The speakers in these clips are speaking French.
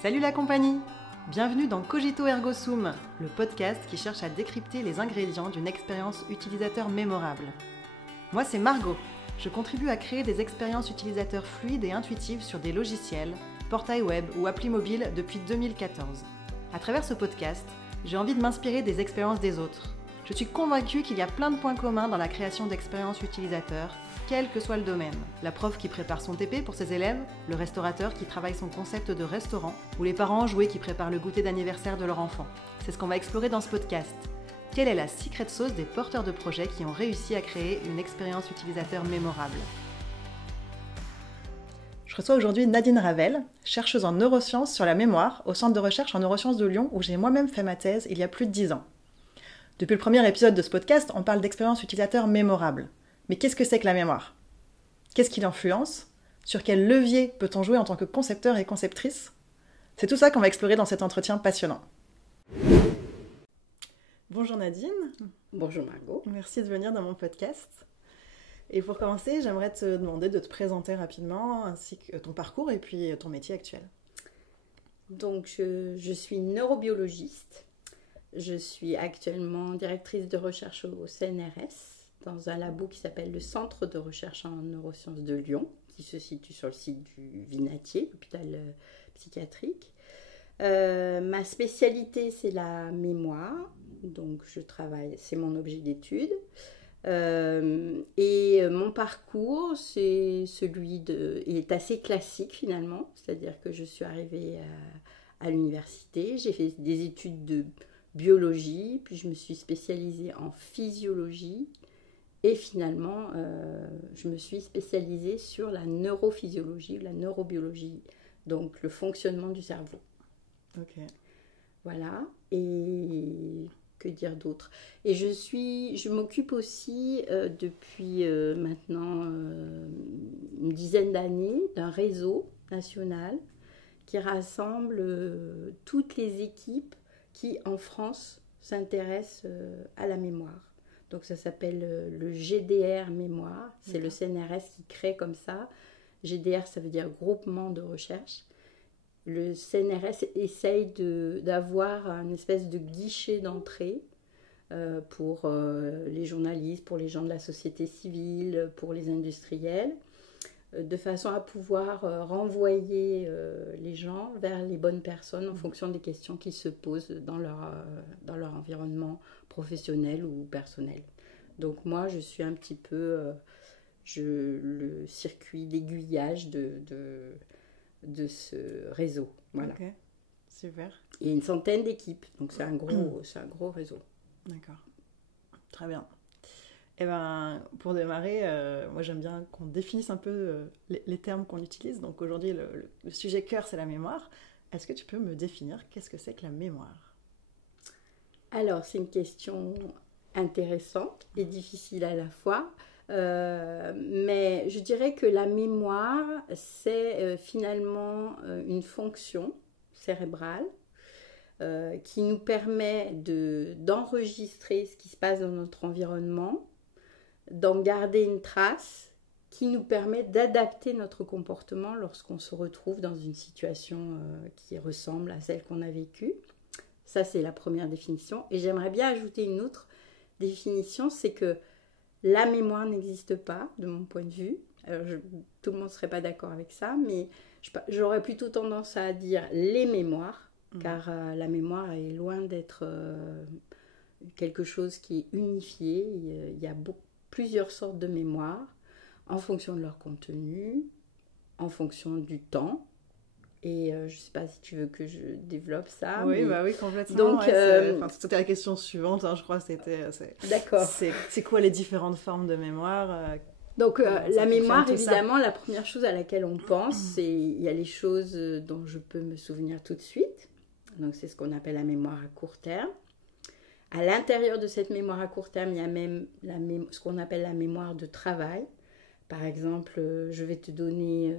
Salut la compagnie! Bienvenue dans Cogito Ergo Sum, le podcast qui cherche à décrypter les ingrédients d'une expérience utilisateur mémorable. Moi c'est Margot, je contribue à créer des expériences utilisateurs fluides et intuitives sur des logiciels, portails web ou applis mobiles depuis 2014. À travers ce podcast, j'ai envie de m'inspirer des expériences des autres. Je suis convaincue qu'il y a plein de points communs dans la création d'expériences utilisateurs, quel que soit le domaine. La prof qui prépare son TP pour ses élèves, le restaurateur qui travaille son concept de restaurant, ou les parents enjoués qui préparent le goûter d'anniversaire de leur enfant. C'est ce qu'on va explorer dans ce podcast. Quelle est la secret sauce des porteurs de projets qui ont réussi à créer une expérience utilisateur mémorable? Je reçois aujourd'hui Nadine Ravel, chercheuse en neurosciences sur la mémoire au Centre de recherche en neurosciences de Lyon où j'ai moi-même fait ma thèse il y a plus de 10 ans. Depuis le premier épisode de ce podcast, on parle d'expérience utilisateur mémorable. Mais qu'est-ce que c'est que la mémoire? Qu'est-ce qui l'influence? Sur quel levier peut-on jouer en tant que concepteur et conceptrice? C'est tout ça qu'on va explorer dans cet entretien passionnant. Bonjour Nadine. Bonjour Margot. Merci de venir dans mon podcast. Et pour commencer, j'aimerais te demander de te présenter rapidement, ainsi que ton parcours et puis ton métier actuel. Donc je suis neurobiologiste. Je suis actuellement directrice de recherche au CNRS, dans un labo qui s'appelle le Centre de recherche en neurosciences de Lyon, qui se situe sur le site du Vinatier, l'hôpital psychiatrique. Ma spécialité, c'est la mémoire, donc je travaille, c'est mon objet d'étude. Et mon parcours, il est assez classique finalement, c'est-à-dire que je suis arrivée à l'université, j'ai fait des études de biologie, puis je me suis spécialisée en physiologie et finalement je me suis spécialisée sur la neurophysiologie, la neurobiologie, donc le fonctionnement du cerveau. Ok. Voilà, et que dire d'autre? Et je m'occupe aussi depuis maintenant une dizaine d'années d'un réseau national qui rassemble toutes les équipes qui, en France, s'intéresse à la mémoire. Donc ça s'appelle le GDR Mémoire, c'est le CNRS qui crée comme ça. GDR, ça veut dire groupement de recherche. Le CNRS essaye d'avoir une espèce de guichet d'entrée pour les journalistes, pour les gens de la société civile, pour les industriels, de façon à pouvoir renvoyer les gens vers les bonnes personnes en fonction des questions qui se posent dans leur environnement professionnel ou personnel. Donc moi, je suis un petit peu le circuit d'aiguillage de ce réseau. Voilà. Ok, super. Il y a une centaine d'équipes, donc c'est un gros réseau. D'accord, très bien. Et ben, pour démarrer, moi j'aime bien qu'on définisse un peu les termes qu'on utilise. Donc aujourd'hui, le sujet cœur, c'est la mémoire. Est-ce que tu peux me définir qu'est-ce que c'est que la mémoire? Alors, c'est une question intéressante et difficile à la fois. Mais je dirais que la mémoire, c'est finalement une fonction cérébrale qui nous permet d'enregistrer ce qui se passe dans notre environnement, d'en garder une trace qui nous permet d'adapter notre comportement lorsqu'on se retrouve dans une situation qui ressemble à celle qu'on a vécue. Ça, c'est la première définition. Et j'aimerais bien ajouter une autre définition, c'est que la mémoire n'existe pas, de mon point de vue. Alors, tout le monde ne serait pas d'accord avec ça, mais j'aurais plutôt tendance à dire les mémoires, car la mémoire est loin d'être quelque chose qui est unifié. Il y a plusieurs sortes de mémoires, en fonction de leur contenu, en fonction du temps. Et je ne sais pas si tu veux que je développe ça. Oui, bah oui, complètement. Donc, c'était la question suivante, hein, je crois. D'accord. C'est quoi les différentes formes de mémoire? Donc, la mémoire, évidemment, la première chose à laquelle on pense, c'est il y a les choses dont je peux me souvenir tout de suite. Donc, c'est ce qu'on appelle la mémoire à court terme. À l'intérieur de cette mémoire à court terme, il y a même ce qu'on appelle la mémoire de travail. Par exemple, je vais te donner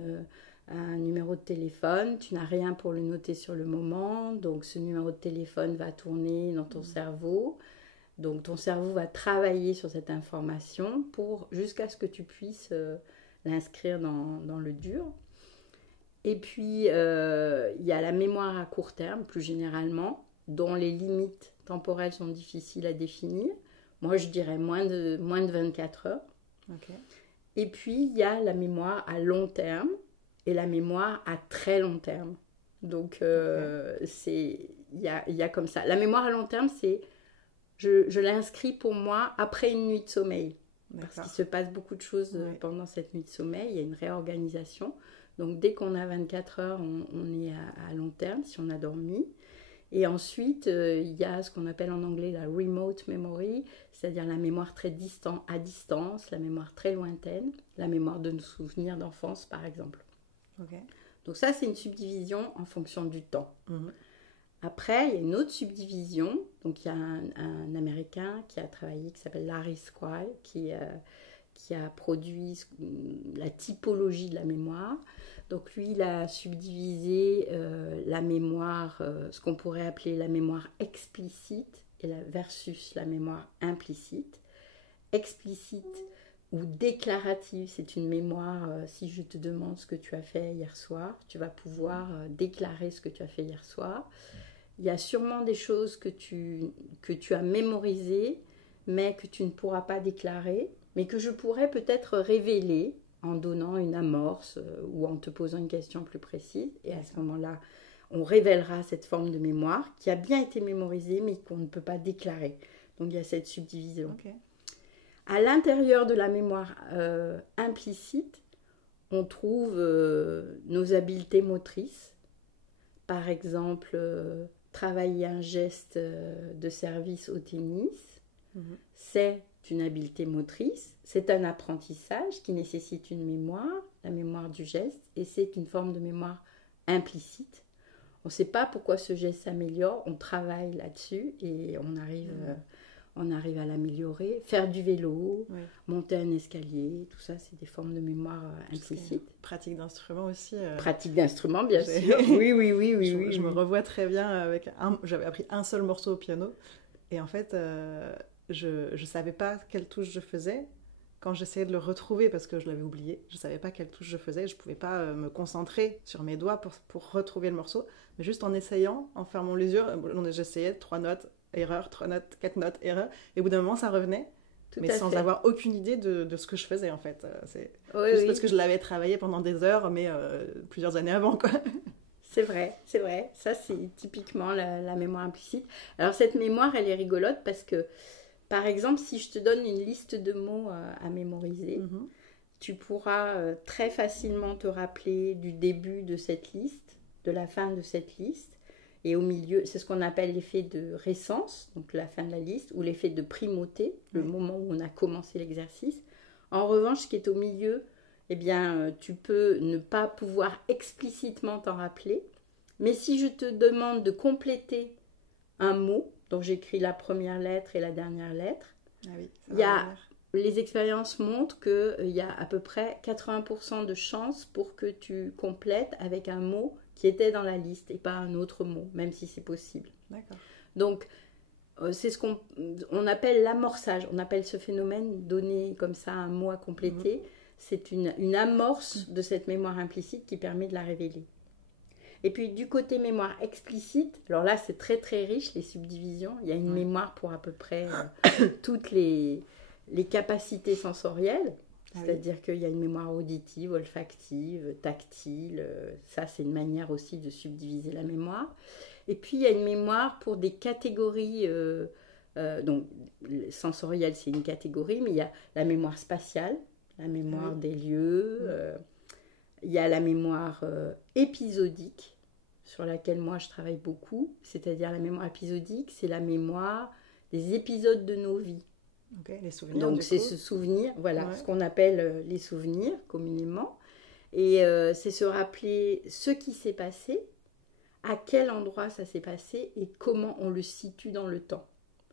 un numéro de téléphone, tu n'as rien pour le noter sur le moment, donc ce numéro de téléphone va tourner dans ton cerveau. Donc ton cerveau va travailler sur cette information jusqu'à ce que tu puisses l'inscrire dans le dur. Et puis, il y a la mémoire à court terme, plus généralement, dont les limites temporelles sont difficiles à définir. Moi, je dirais moins de 24 heures. Ok. Et puis, il y a la mémoire à long terme et la mémoire à très long terme. Donc, il y a comme ça. La mémoire à long terme, c'est, je l'inscris pour moi après une nuit de sommeil. Parce qu'il se passe beaucoup de choses pendant cette nuit de sommeil. Il y a une réorganisation. Donc, dès qu'on a 24 heures, on est à long terme, si on a dormi. Et ensuite, il y a ce qu'on appelle en anglais la remote memory, c'est-à-dire la mémoire à distance, la mémoire très lointaine, la mémoire de nos souvenirs d'enfance, par exemple. Okay. Donc ça, c'est une subdivision en fonction du temps. Après, il y a une autre subdivision. Donc, il y a un Américain qui a travaillé, qui s'appelle Larry Squire, qui a produit la typologie de la mémoire. Donc lui, il a subdivisé la mémoire, ce qu'on pourrait appeler la mémoire explicite versus la mémoire implicite. Explicite ou déclarative, c'est une mémoire, si je te demande ce que tu as fait hier soir, tu vas pouvoir déclarer ce que tu as fait hier soir. Il y a sûrement des choses que tu as mémorisées, mais que tu ne pourras pas déclarer, mais que je pourrais peut-être révéler en donnant une amorce ou en te posant une question plus précise. Et à ce moment-là, on révélera cette forme de mémoire qui a bien été mémorisée, mais qu'on ne peut pas déclarer. Donc, il y a cette subdivision. Okay. À l'intérieur de la mémoire implicite, on trouve nos habiletés motrices. Par exemple, travailler un geste de service au tennis, c'est une habileté motrice, c'est un apprentissage qui nécessite une mémoire, la mémoire du geste, et c'est une forme de mémoire implicite. On ne sait pas pourquoi ce geste s'améliore, on travaille là-dessus et on arrive à l'améliorer. Faire du vélo, monter un escalier, tout ça, c'est des formes de mémoire implicite. Pratique d'instrument aussi. Pratique d'instrument, bien sûr. Oui. Je me revois très bien j'avais appris un seul morceau au piano et en fait, je ne savais pas quelle touche je faisais quand j'essayais de le retrouver parce que je l'avais oublié. Je ne savais pas quelle touche je faisais. Je ne pouvais pas me concentrer sur mes doigts pour retrouver le morceau. Mais juste en essayant, en fermant les yeux, j'essayais 3 notes, erreur, 3 notes, 4 notes, erreur. Et au bout d'un moment, ça revenait. Mais sans avoir aucune idée de ce que je faisais en fait. C'est juste parce que je l'avais travaillé pendant des heures, mais plusieurs années avant, quoi. C'est vrai. Ça, c'est typiquement la mémoire implicite. Alors, cette mémoire, elle est rigolote parce que, par exemple, si je te donne une liste de mots à mémoriser, tu pourras très facilement te rappeler du début de cette liste, de la fin de cette liste. Et au milieu, c'est ce qu'on appelle l'effet de récence, donc la fin de la liste, ou l'effet de primauté, le moment où on a commencé l'exercice. En revanche, ce qui est au milieu, eh bien, tu peux ne pas pouvoir explicitement t'en rappeler. Mais si je te demande de compléter un mot, dont j'écris la première lettre et la dernière lettre, les expériences montrent qu'il y a à peu près 80% de chances pour que tu complètes avec un mot qui était dans la liste et pas un autre mot, même si c'est possible. D'accord. Donc, c'est ce qu'on appelle l'amorçage. On appelle ce phénomène, donner comme ça un mot à compléter, c'est une amorce de cette mémoire implicite qui permet de la révéler. Et puis, du côté mémoire explicite, alors là, c'est très très riche, les subdivisions. Il y a une mémoire pour à peu près toutes les capacités sensorielles. C'est-à-dire qu'il y a une mémoire auditive, olfactive, tactile. Ça, c'est une manière aussi de subdiviser la mémoire. Et puis, il y a une mémoire pour des catégories. Donc, sensorielle, c'est une catégorie, mais il y a la mémoire spatiale, la mémoire des lieux. Il y a la mémoire épisodique, sur laquelle moi, je travaille beaucoup. C'est-à-dire la mémoire épisodique, c'est la mémoire des épisodes de nos vies. Okay, les souvenirs. Donc c'est ce souvenir, ce qu'on appelle les souvenirs communément. Et c'est se rappeler ce qui s'est passé, à quel endroit ça s'est passé et comment on le situe dans le temps.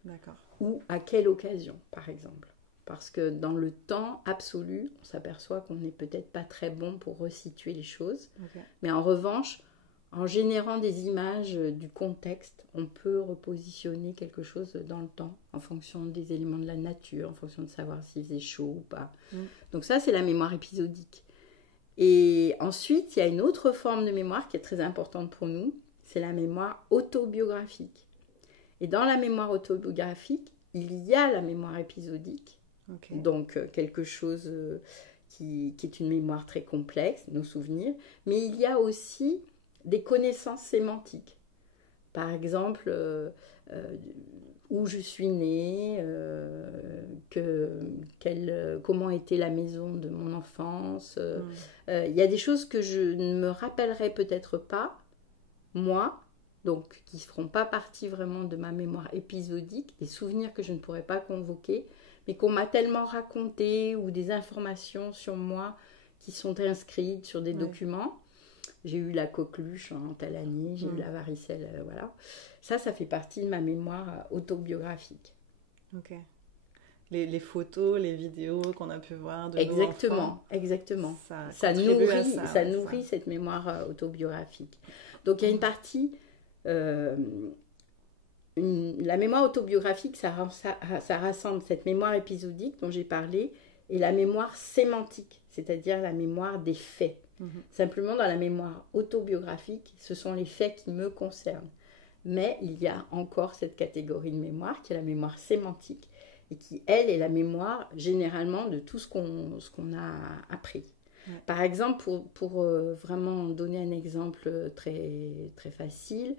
D'accord. Ou à quelle occasion, par exemple. Parce que dans le temps absolu, on s'aperçoit qu'on n'est peut-être pas très bon pour resituer les choses. Okay. Mais en revanche, en générant des images du contexte, on peut repositionner quelque chose dans le temps en fonction des éléments de la nature, en fonction de savoir s'il faisait chaud ou pas. Donc ça, c'est la mémoire épisodique. Et ensuite, il y a une autre forme de mémoire qui est très importante pour nous, c'est la mémoire autobiographique. Et dans la mémoire autobiographique, il y a la mémoire épisodique, donc quelque chose qui est une mémoire très complexe, nos souvenirs, mais il y a aussi des connaissances sémantiques. Par exemple, où je suis née, comment était la maison de mon enfance. Il y a des choses que je ne me rappellerai peut-être pas, moi, donc qui ne feront pas partie vraiment de ma mémoire épisodique, des souvenirs que je ne pourrais pas convoquer, mais qu'on m'a tellement raconté, ou des informations sur moi qui sont inscrites sur des documents. J'ai eu la coqueluche en telle année, j'ai eu la varicelle, voilà. Ça fait partie de ma mémoire autobiographique. Ok. Les photos, les vidéos qu'on a pu voir de nos enfants. Exactement. Ça nourrit cette mémoire autobiographique. Donc il y a une partie... la mémoire autobiographique, ça rassemble cette mémoire épisodique dont j'ai parlé et la mémoire sémantique, c'est-à-dire la mémoire des faits. Simplement, dans la mémoire autobiographique, ce sont les faits qui me concernent. Mais il y a encore cette catégorie de mémoire qui est la mémoire sémantique et qui, elle, est la mémoire généralement de tout ce qu'on a appris. Par exemple, pour vraiment donner un exemple très, très facile,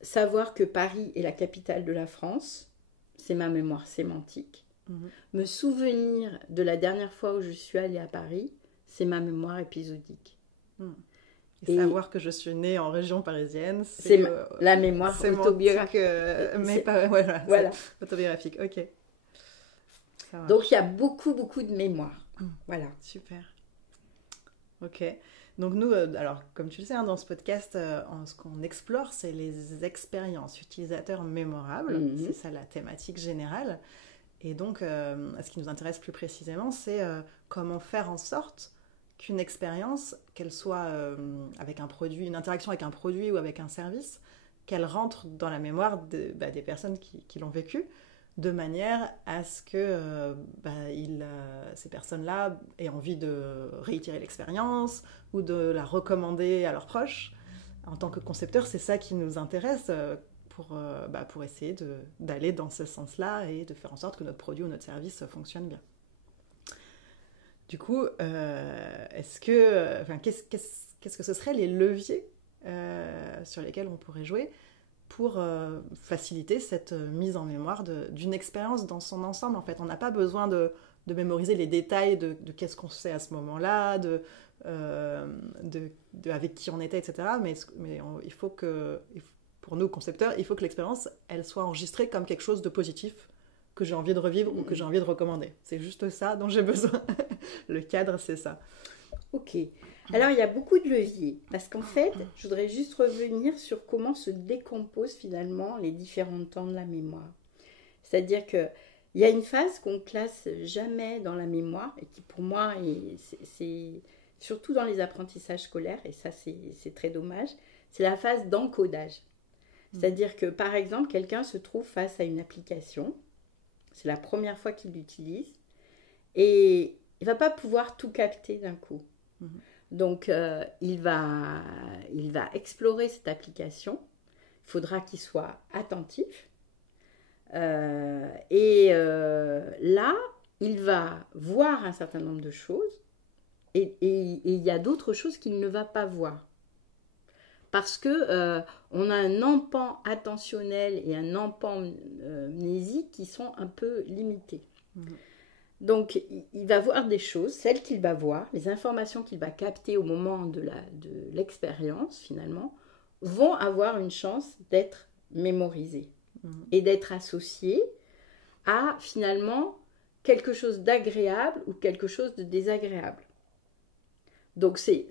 savoir que Paris est la capitale de la France, c'est ma mémoire sémantique. Me souvenir de la dernière fois où je suis allée à Paris, c'est ma mémoire épisodique. Et savoir que je suis née en région parisienne, c'est la mémoire autobiographique. Voilà. Autobiographique, ok. Donc il y a beaucoup de mémoire. Voilà. Super. Ok. Donc nous, alors comme tu le sais, dans ce podcast, ce qu'on explore, c'est les expériences utilisateurs mémorables. C'est ça la thématique générale. Et donc, ce qui nous intéresse plus précisément, c'est comment faire en sorte qu'une expérience, qu'elle soit avec un produit, une interaction avec un produit ou avec un service, qu'elle rentre dans la mémoire des personnes qui l'ont vécu, de manière à ce que ces personnes-là aient envie de réitérer l'expérience ou de la recommander à leurs proches. En tant que concepteur, c'est ça qui nous intéresse pour essayer d'aller dans ce sens-là et de faire en sorte que notre produit ou notre service fonctionne bien. Du coup, qu'est-ce que ce seraient les leviers sur lesquels on pourrait jouer pour faciliter cette mise en mémoire d'une expérience dans son ensemble, en fait. On n'a pas besoin de mémoriser les détails de qu'est-ce qu'on sait à ce moment-là, avec qui on était, etc. Mais il faut que, pour nous, concepteurs, il faut que l'expérience, elle soit enregistrée comme quelque chose de positif que j'ai envie de revivre ou que j'ai envie de recommander. C'est juste ça dont j'ai besoin. Le cadre, c'est ça. Ok. Alors, il y a beaucoup de leviers, parce qu'en fait, je voudrais juste revenir sur comment se décomposent finalement les différents temps de la mémoire. C'est-à-dire qu'il y a une phase qu'on ne classe jamais dans la mémoire, et qui pour moi, c'est surtout dans les apprentissages scolaires, et ça c'est très dommage, c'est la phase d'encodage. C'est-à-dire que, par exemple, quelqu'un se trouve face à une application, c'est la première fois qu'il l'utilise, et il ne va pas pouvoir tout capter d'un coup. Donc, il va explorer cette application. Il faudra qu'il soit attentif. Là, il va voir un certain nombre de choses. Et il y a d'autres choses qu'il ne va pas voir. Parce que on a un empan attentionnel et un empan mnésique qui sont un peu limités. Donc, il va voir des choses, celles qu'il va voir, les informations qu'il va capter au moment de l'expérience, finalement, vont avoir une chance d'être mémorisées et d'être associées à, finalement, quelque chose d'agréable ou quelque chose de désagréable. Donc, c'est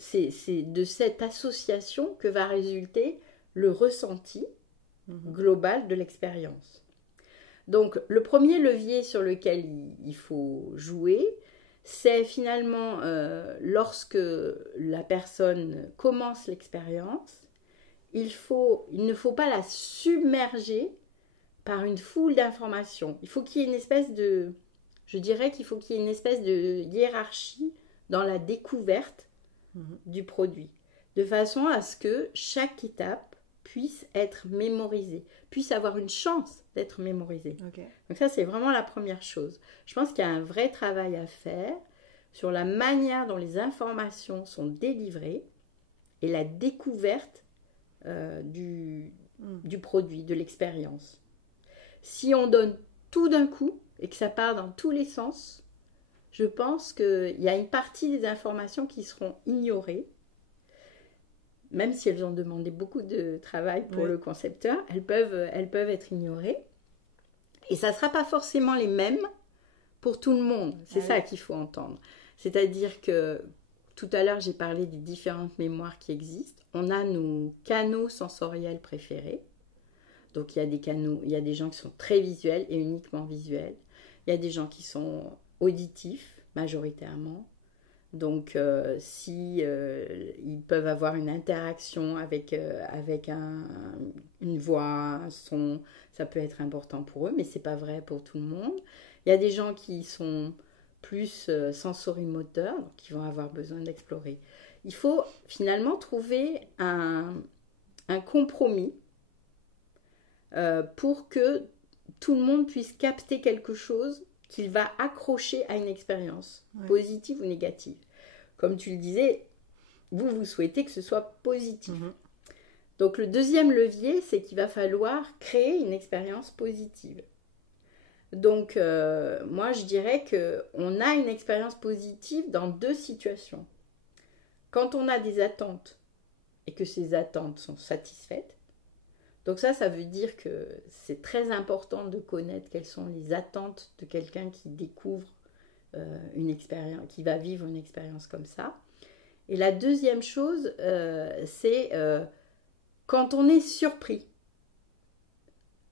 de cette association que va résulter le ressenti global de l'expérience. Donc, le premier levier sur lequel il faut jouer, c'est finalement lorsque la personne commence l'expérience, il ne faut pas la submerger par une foule d'informations. Il faut qu'il y ait une espèce de hiérarchie dans la découverte du produit, de façon à ce que chaque étape puisse être mémorisée, puisse avoir une chance d'être mémorisée. Okay. Donc ça, c'est vraiment la première chose. Je pense qu'il y a un vrai travail à faire sur la manière dont les informations sont délivrées et la découverte du produit, de l'expérience. Si on donne tout d'un coup et que ça part dans tous les sens, je pense qu'il y a une partie des informations qui seront ignorées, même si elles ont demandé beaucoup de travail pour le concepteur, elles peuvent être ignorées. Et ça ne sera pas forcément les mêmes pour tout le monde. C'est ça qu'il faut entendre. C'est-à-dire que tout à l'heure, j'ai parlé des différentes mémoires qui existent. On a nos canaux sensoriels préférés. Donc, il y a des gens qui sont très visuels et uniquement visuels. Il y a des gens qui sont auditifs, majoritairement. Donc, ils peuvent avoir une interaction avec une voix, un son, ça peut être important pour eux, mais ce n'est pas vrai pour tout le monde. Il y a des gens qui sont plus sensorimoteurs, donc qui vont avoir besoin d'explorer. Il faut finalement trouver un compromis pour que tout le monde puisse capter quelque chose qu'il va accrocher à une expérience, positive ou négative. Comme tu le disais, vous souhaitez que ce soit positif. Donc le deuxième levier, c'est qu'il va falloir créer une expérience positive. Donc moi je dirais qu'on a une expérience positive dans deux situations. Quand on a des attentes et que ces attentes sont satisfaites, donc ça veut dire que c'est très important de connaître quelles sont les attentes de quelqu'un qui découvre une expérience, qui va vivre une expérience comme ça. Et la deuxième chose, c'est quand on est surpris,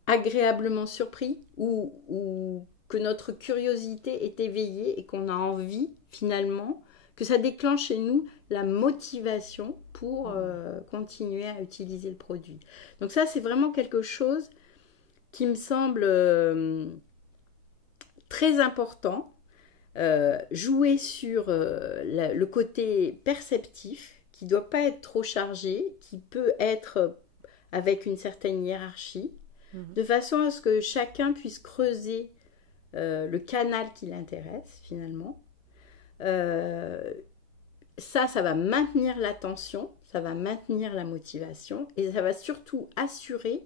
agréablement surpris, ou que notre curiosité est éveillée et qu'on a envie finalement, que ça déclenche chez nous la motivation pour continuer à utiliser le produit. Donc ça, c'est vraiment quelque chose qui me semble très important. Jouer sur le côté perceptif, qui ne doit pas être trop chargé, qui peut être avec une certaine hiérarchie, de façon à ce que chacun puisse creuser le canal qui l'intéresse finalement. Ça va maintenir l'attention, ça va maintenir la motivation et ça va surtout assurer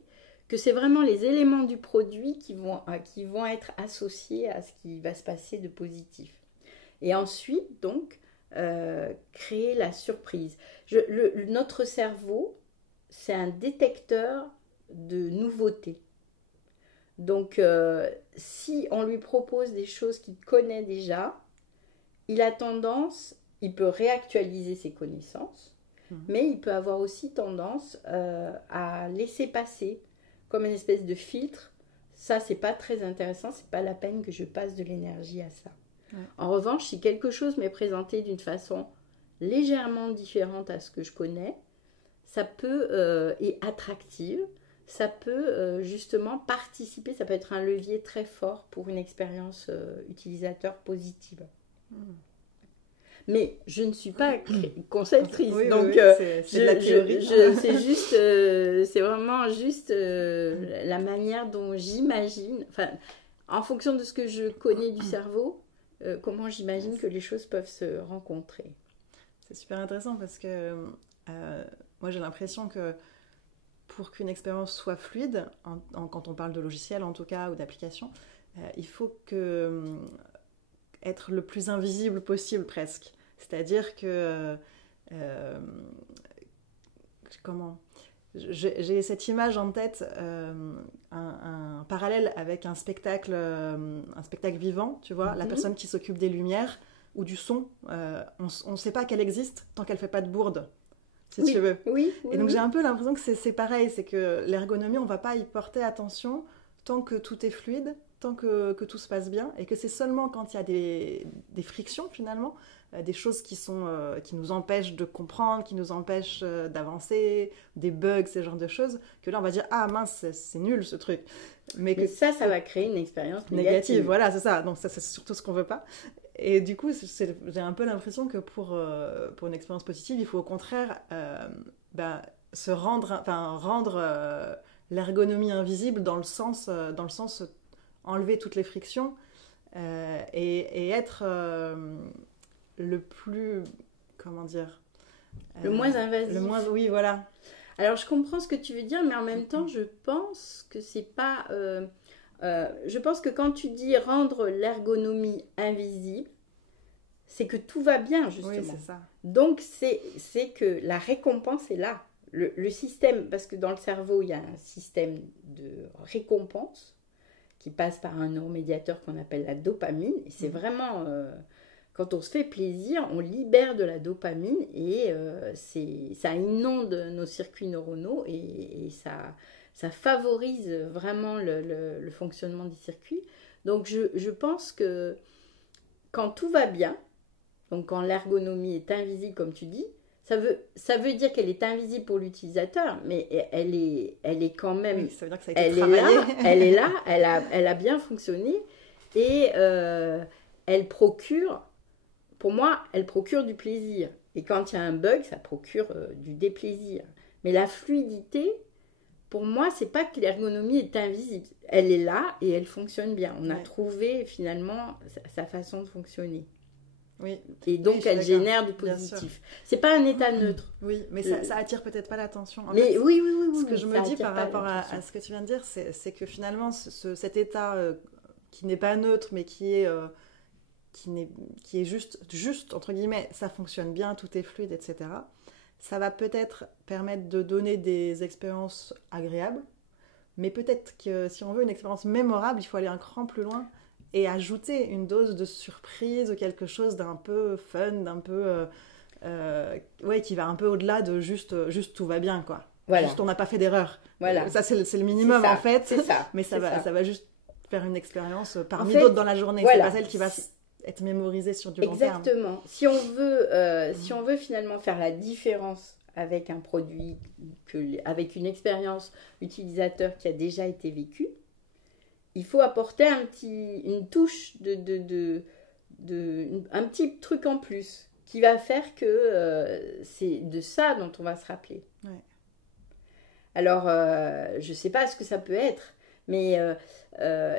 que c'est vraiment les éléments du produit qui vont être associés à ce qui va se passer de positif. Et ensuite, donc, créer la surprise. Notre cerveau, c'est un détecteur de nouveautés. Donc, si on lui propose des choses qu'il connaît déjà, il peut réactualiser ses connaissances, mais il peut avoir aussi tendance à laisser passer comme une espèce de filtre. Ça, c'est pas très intéressant, c'est pas la peine que je passe de l'énergie à ça. En revanche, si quelque chose m'est présenté d'une façon légèrement différente à ce que je connais, ça peut est attractive, ça peut justement participer, ça peut être un levier très fort pour une expérience utilisateur positive. Mais je ne suis pas conceptrice, donc c'est de la théorie. c'est vraiment juste la manière dont j'imagine, enfin, en fonction de ce que je connais du cerveau, comment j'imagine que les choses peuvent se rencontrer. C'est super intéressant parce que moi j'ai l'impression que pour qu'une expérience soit fluide, quand on parle de logiciel en tout cas ou d'application, il faut être le plus invisible possible presque. C'est-à-dire que j'ai cette image en tête, un parallèle avec un spectacle vivant, tu vois, la personne qui s'occupe des lumières ou du son, on ne sait pas qu'elle existe tant qu'elle ne fait pas de bourde, si tu veux. Et donc j'ai un peu l'impression que c'est pareil, c'est que l'ergonomie, on ne va pas y porter attention tant que tout est fluide, tant que tout se passe bien, et que c'est seulement quand il y a des frictions finalement, des choses qui nous empêchent de comprendre, qui nous empêchent d'avancer, des bugs, ce genre de choses, que là on va dire « Ah mince, c'est nul ce truc ». Mais ça va créer une expérience négative. Voilà, c'est ça. Donc ça, c'est surtout ce qu'on veut pas. Et du coup, j'ai un peu l'impression que pour une expérience positive, il faut au contraire rendre l'ergonomie invisible dans le sens enlever toutes les frictions et être le plus, comment dire, le moins invasif. Oui, voilà. Alors, je comprends ce que tu veux dire, mais en même temps, je pense que c'est pas... je pense que quand tu dis rendre l'ergonomie invisible, c'est que tout va bien, justement. Oui, c'est ça. Donc, c'est que la récompense est là. Le système, parce que dans le cerveau, il y a un système de récompense qui passe par un neuromédiateur qu'on appelle la dopamine. Et c'est vraiment... quand on se fait plaisir, on libère de la dopamine et ça inonde nos circuits neuronaux et ça favorise vraiment le fonctionnement des circuits. Donc, je pense que quand tout va bien, donc quand l'ergonomie est invisible, comme tu dis, ça veut dire qu'elle est invisible pour l'utilisateur, mais elle est quand même... Oui, ça veut dire que ça a été travaillé. Elle est là, elle a bien fonctionné et elle procure... Pour moi, elle procure du plaisir. Et quand il y a un bug, ça procure du déplaisir. Mais la fluidité, pour moi, c'est pas que l'ergonomie est invisible. Elle est là et elle fonctionne bien. On a trouvé finalement sa façon de fonctionner. Oui. Et donc, elle génère du positif. C'est pas un état neutre. Oui, mais ça attire peut-être pas l'attention. Oui. Ce que je me dis par rapport à ce que tu viens de dire, c'est que finalement, cet état qui n'est pas neutre, mais qui est juste, entre guillemets, ça fonctionne bien, tout est fluide, etc. Ça va peut-être permettre de donner des expériences agréables, mais peut-être que si on veut une expérience mémorable, il faut aller un cran plus loin et ajouter une dose de surprise, quelque chose d'un peu fun, d'un peu... qui va un peu au-delà de juste tout va bien, quoi. Voilà. Juste on n'a pas fait d'erreur. Voilà. Ça, c'est le minimum, en fait. C'est ça. Mais ça va juste faire une expérience parmi d'autres dans la journée. Voilà. C'est pas celle qui va être mémorisée sur du long terme. Exactement. Si on veut finalement faire la différence avec un produit, avec une expérience utilisateur qui a déjà été vécue, il faut apporter une touche un petit truc en plus qui va faire que c'est de ça dont on va se rappeler. Ouais. Alors, je ne sais pas ce que ça peut être, mais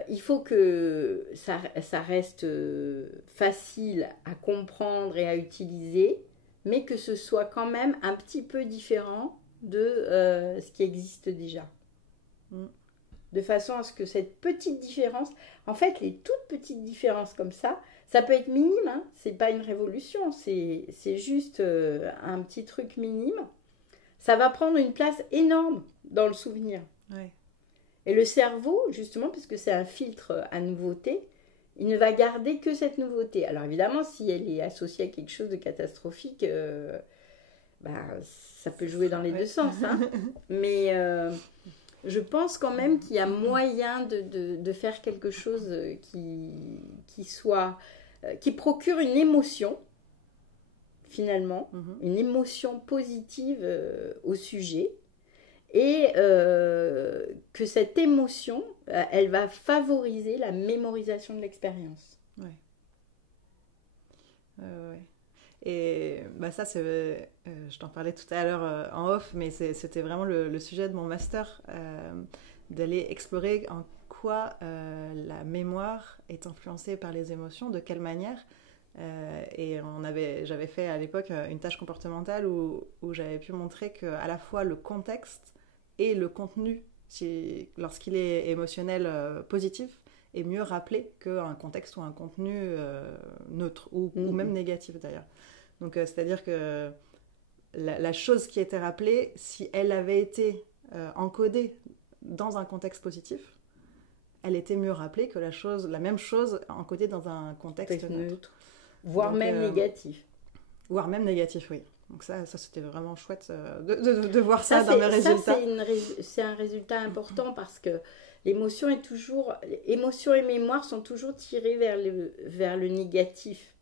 il faut que ça reste facile à comprendre et à utiliser, mais que ce soit quand même un petit peu différent de ce qui existe déjà. De façon à ce que cette petite différence, en fait, les toutes petites différences comme ça peut être minime, hein, c'est pas une révolution, c'est juste un petit truc minime. Ça va prendre une place énorme dans le souvenir. Ouais. Et le cerveau, justement, puisque c'est un filtre à nouveauté, il ne va garder que cette nouveauté. Alors évidemment, si elle est associée à quelque chose de catastrophique, ça peut jouer dans les deux sens. Hein. Mais je pense quand même qu'il y a moyen de faire quelque chose qui procure une émotion, finalement, une émotion positive au sujet. Et que cette émotion, elle va favoriser la mémorisation de l'expérience. Ouais. Et ça, je t'en parlais tout à l'heure en off, mais c'était vraiment le sujet de mon master, d'aller explorer en quoi la mémoire est influencée par les émotions, de quelle manière. Et j'avais fait à l'époque une tâche comportementale où j'avais pu montrer qu'à la fois le contexte et le contenu, lorsqu'il est émotionnel positif, est mieux rappelé qu'un contexte ou un contenu neutre, ou même négatif d'ailleurs. Donc c'est-à-dire que la chose qui était rappelée, si elle avait été encodée dans un contexte positif, elle était mieux rappelée que la même chose encodée dans un contexte neutre. Voire même négatif. Voire même négatif, oui. Donc ça c'était vraiment chouette de voir ça dans mes résultats. C'est un résultat important parce que l'émotion et mémoire sont toujours tirées vers le négatif.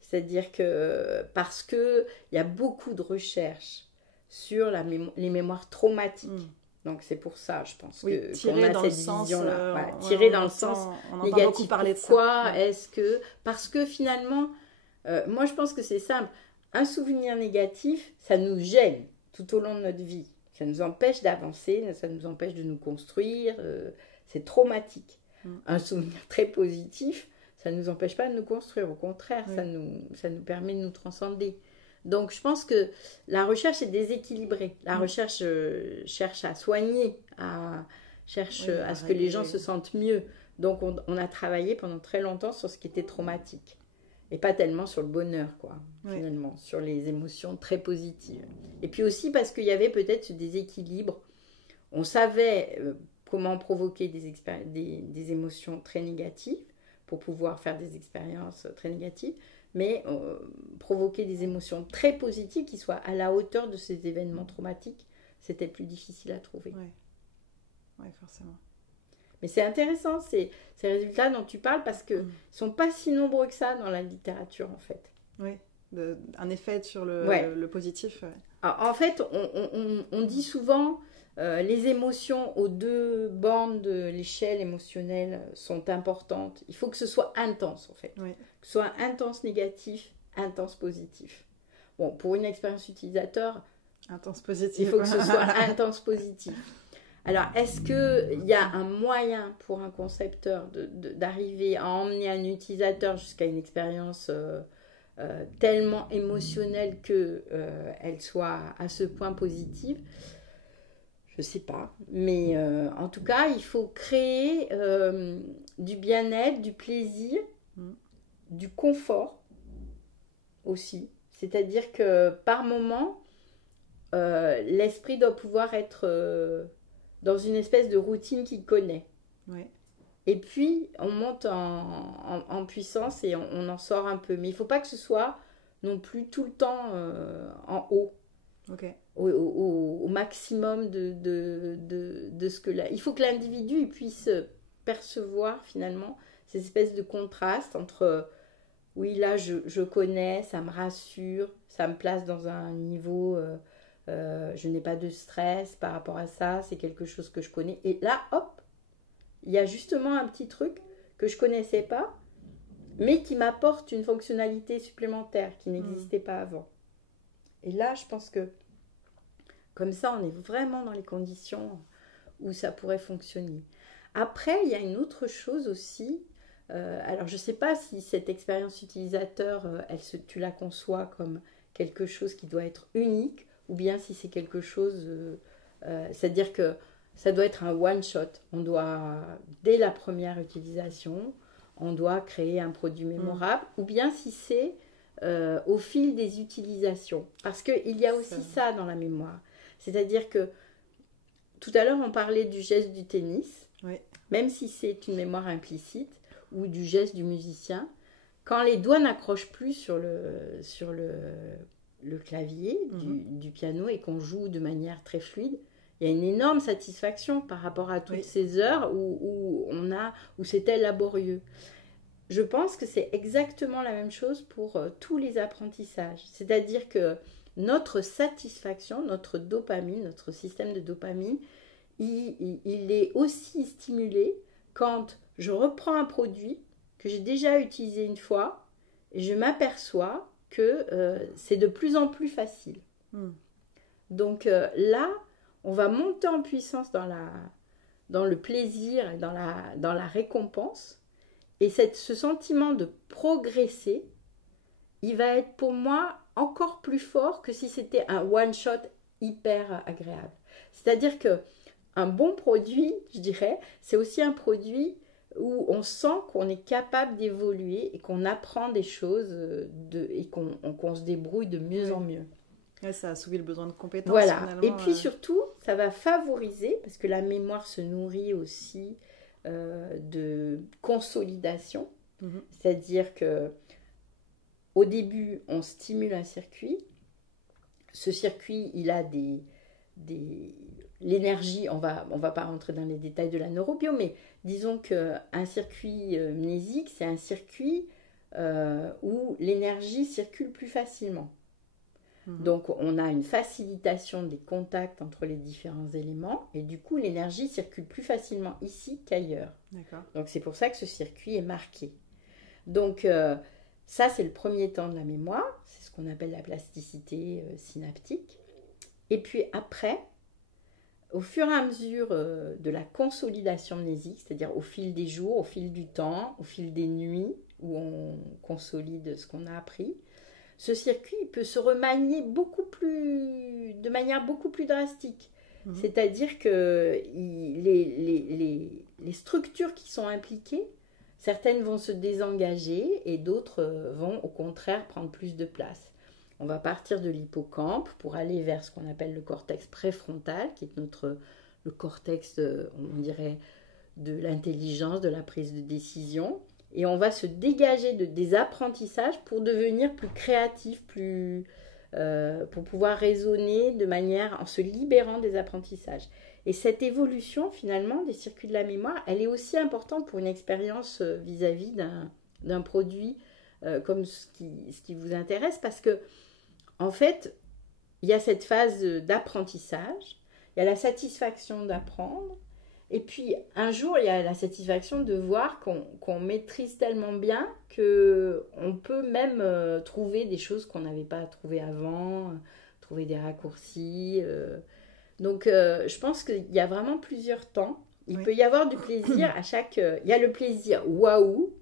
C'est-à-dire que parce qu'il y a beaucoup de recherches sur les mémoires traumatiques. Donc c'est pour ça, je pense, oui, qu'on a dans cette vision-là. Voilà, tirer dans le sens négatif. Pourquoi est-ce que... Parce que finalement, moi je pense que c'est simple. Un souvenir négatif, ça nous gêne tout au long de notre vie. Ça nous empêche d'avancer, ça nous empêche de nous construire. C'est traumatique. Un souvenir très positif, ça ne nous empêche pas de nous construire. Au contraire, ça nous permet de nous transcender. Donc, je pense que la recherche est déséquilibrée. La recherche cherche à soigner, cherche à ce que les gens se sentent mieux. Donc, on a travaillé pendant très longtemps sur ce qui était traumatique. Et pas tellement sur le bonheur, finalement. Sur les émotions très positives. Et puis aussi parce qu'il y avait peut-être ce déséquilibre. On savait comment provoquer des émotions très négatives pour pouvoir faire des expériences très négatives. Mais provoquer des émotions très positives qui soient à la hauteur de ces événements traumatiques, c'était plus difficile à trouver. Oui, forcément. Mais c'est intéressant, ces résultats dont tu parles, parce qu'ils ne sont pas si nombreux que ça dans la littérature, en fait. Oui, un effet sur le positif. Ouais. Alors, en fait, on dit souvent les émotions aux deux bornes de l'échelle émotionnelle sont importantes. Il faut que ce soit intense, en fait. Oui. Que ce soit intense négatif, intense positif. Bon, pour une expérience utilisateur, intense positif. Il faut que ce soit intense positif. Alors, est-ce qu'il y a un moyen pour un concepteur d'arriver à emmener un utilisateur jusqu'à une expérience tellement émotionnelle qu'elle soit à ce point positive ? Je ne sais pas. Mais en tout cas, il faut créer du bien-être, du plaisir, du confort aussi. C'est-à-dire que par moment, l'esprit doit pouvoir être dans une espèce de routine qu'il connaît. Oui. Et puis, on monte en puissance et on en sort un peu. Mais il ne faut pas que ce soit non plus tout le temps en haut. Okay. Au maximum de ce que là. Il faut que l'individu puisse percevoir finalement ces espèces de contrastes entre oui, là je connais, ça me rassure, ça me place dans un niveau, je n'ai pas de stress par rapport à ça, c'est quelque chose que je connais. Et là, hop, il y a justement un petit truc que je ne connaissais pas, mais qui m'apporte une fonctionnalité supplémentaire qui n'existait pas avant. Et là, je pense que comme ça, on est vraiment dans les conditions où ça pourrait fonctionner. Après, il y a une autre chose aussi. Alors, je ne sais pas si cette expérience utilisateur, tu la conçois comme quelque chose qui doit être unique, ou bien si c'est quelque chose... c'est-à-dire que ça doit être un one-shot. On doit, dès la première utilisation, on doit créer un produit mémorable, ou bien si c'est au fil des utilisations. Parce qu'il y a aussi ça dans la mémoire. C'est-à-dire que tout à l'heure, on parlait du geste du tennis, même si c'est une mémoire implicite, ou du geste du musicien. Quand les doigts n'accrochent plus sur le clavier du piano et qu'on joue de manière très fluide, il y a une énorme satisfaction par rapport à toutes ces heures où c'était laborieux. Je pense que c'est exactement la même chose pour tous les apprentissages. C'est-à-dire que notre satisfaction, notre dopamine, notre système de dopamine, il est aussi stimulé quand je reprends un produit que j'ai déjà utilisé une fois et je m'aperçois que c'est de plus en plus facile. Donc là, on va monter en puissance dans le plaisir et dans la récompense. Et ce sentiment de progresser, il va être pour moi encore plus fort que si c'était un one-shot hyper agréable. C'est-à-dire qu'un bon produit, je dirais, c'est aussi un produit où on sent qu'on est capable d'évoluer et qu'on apprend des choses et qu'on se débrouille de mieux en mieux. Ouais, ça assouvit le besoin de compétences. Voilà. Et puis surtout, ça va favoriser, parce que la mémoire se nourrit aussi de consolidation. C'est-à-dire que au début, on stimule un circuit. Ce circuit, il a l'énergie, on va pas rentrer dans les détails de la neurobio, mais disons qu'un circuit mnésique, c'est un circuit où l'énergie circule plus facilement. Donc, on a une facilitation des contacts entre les différents éléments et du coup, l'énergie circule plus facilement ici qu'ailleurs. D'accord. Donc, c'est pour ça que ce circuit est marqué. Donc, ça, c'est le premier temps de la mémoire. C'est ce qu'on appelle la plasticité synaptique. Et puis après, au fur et à mesure de la consolidation mnésique, c'est-à-dire au fil des jours, au fil du temps, au fil des nuits où on consolide ce qu'on a appris, ce circuit peut se remanier de manière beaucoup plus drastique. C'est-à-dire que les structures qui sont impliquées, certaines vont se désengager et d'autres vont au contraire prendre plus de place. On va partir de l'hippocampe pour aller vers ce qu'on appelle le cortex préfrontal, qui est le cortex, on dirait, de l'intelligence, de la prise de décision. Et on va se dégager des apprentissages pour devenir plus créatif, pour pouvoir raisonner de manière en se libérant des apprentissages. Et cette évolution, finalement, des circuits de la mémoire, elle est aussi importante pour une expérience vis-à-vis d'un produit comme ce qui vous intéresse, parce que, en fait, il y a cette phase d'apprentissage, il y a la satisfaction d'apprendre, et puis un jour, il y a la satisfaction de voir qu'on maîtrise tellement bien qu'on peut même trouver des choses qu'on n'avait pas trouvées avant, trouver des raccourcis. Donc, je pense qu'il y a vraiment plusieurs temps. Il peut y avoir du plaisir à chaque... il y a le plaisir waouh,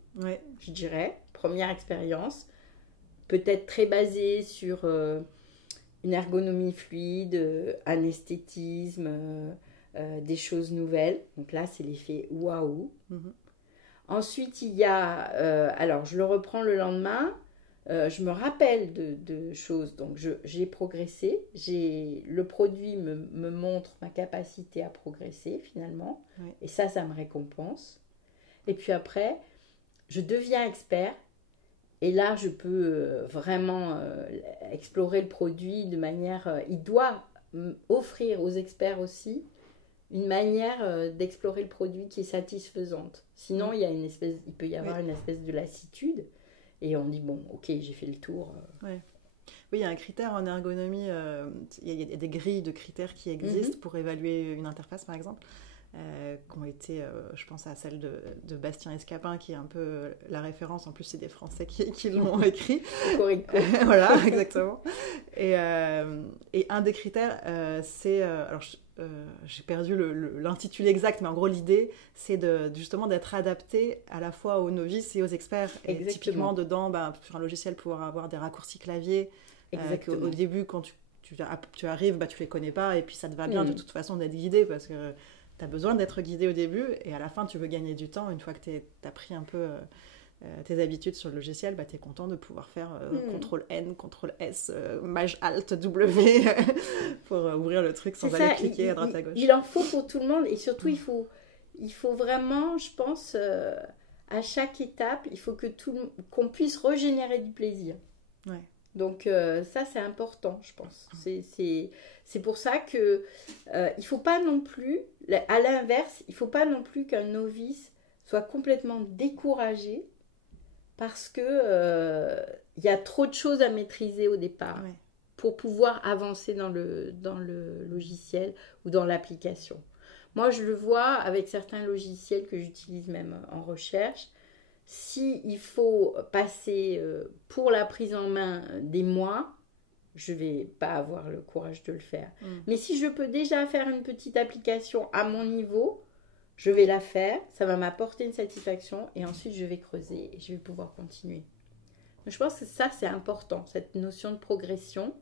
je dirais, première expérience, peut-être très basée sur une ergonomie fluide, un esthétisme, des choses nouvelles. Donc là, c'est l'effet waouh. Ensuite, il y a... alors, je le reprends le lendemain. Je me rappelle de choses. Donc, j'ai progressé. Le produit me montre ma capacité à progresser, finalement. Et ça me récompense. Et puis après, je deviens expert. Et là, je peux vraiment explorer le produit de manière... il doit offrir aux experts aussi une manière d'explorer le produit qui est satisfaisante. Sinon, il peut y avoir une espèce de lassitude. Et on dit, bon, ok, j'ai fait le tour. Oui, il y a un critère en ergonomie. Il y a des grilles de critères qui existent pour évaluer une interface, par exemple. Qui ont été, je pense à celle de Bastien Escapin, qui est un peu la référence. En plus, c'est des Français qui l'ont écrit. Voilà, exactement. Et un des critères, c'est... alors, j'ai perdu l'intitulé exact, mais en gros, l'idée, c'est justement d'être adapté à la fois aux novices et aux experts. Et typiquement, dedans, sur un logiciel, pouvoir avoir des raccourcis clavier. Au début, quand tu arrives, tu les connais pas, et puis ça te va bien de toute façon d'être guidé, parce que tu as besoin d'être guidé au début, et à la fin, tu veux gagner du temps. Une fois que tu as pris un peu tes habitudes sur le logiciel, tu es content de pouvoir faire CTRL-N, CTRL-S, Maj-Alt-W pour ouvrir le truc sans aller cliquer à droite à gauche. Il en faut pour tout le monde, et surtout, il faut vraiment, je pense, à chaque étape, il faut qu'on puisse régénérer du plaisir. Ouais. Donc ça, c'est important, je pense. C'est pour ça que il faut pas non plus, à l'inverse, il faut pas non plus qu'un novice soit complètement découragé parce que y a trop de choses à maîtriser au départ pour pouvoir avancer dans le logiciel ou dans l'application. Moi, je le vois avec certains logiciels que j'utilise même en recherche. S'il faut passer pour la prise en main des mois, je ne vais pas avoir le courage de le faire. Mais si je peux déjà faire une petite application à mon niveau, je vais la faire, ça va m'apporter une satisfaction et ensuite je vais creuser et je vais pouvoir continuer. Donc, je pense que ça, c'est important, cette notion de progression.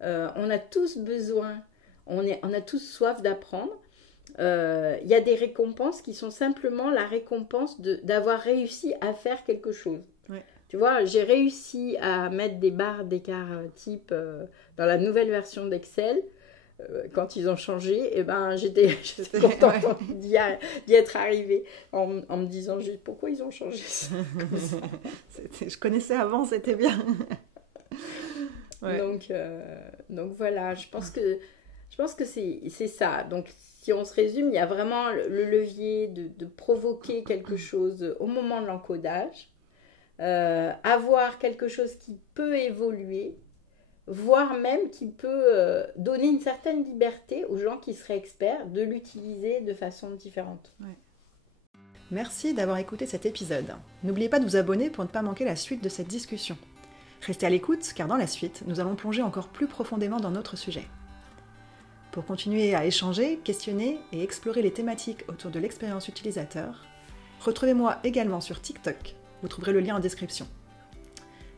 On a tous besoin, on a tous soif d'apprendre. Il y a des récompenses qui sont simplement la récompense d'avoir réussi à faire quelque chose. Tu vois, j'ai réussi à mettre des barres d'écart type dans la nouvelle version d'Excel. Quand ils ont changé, et j'étais contente d'y être arrivée en me disant juste pourquoi ils ont changé ça. Je connaissais avant, c'était bien. Donc voilà, je pense que c'est ça. Donc si on se résume, il y a vraiment le levier de provoquer quelque chose au moment de l'encodage, avoir quelque chose qui peut évoluer, voire même qui peut donner une certaine liberté aux gens qui seraient experts de l'utiliser de façon différente. Ouais. Merci d'avoir écouté cet épisode. N'oubliez pas de vous abonner pour ne pas manquer la suite de cette discussion. Restez à l'écoute car dans la suite, nous allons plonger encore plus profondément dans notre sujet. Pour continuer à échanger, questionner et explorer les thématiques autour de l'expérience utilisateur, retrouvez-moi également sur TikTok, vous trouverez le lien en description.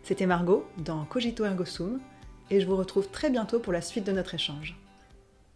C'était Margot dans Cogito Ergo Sum et je vous retrouve très bientôt pour la suite de notre échange.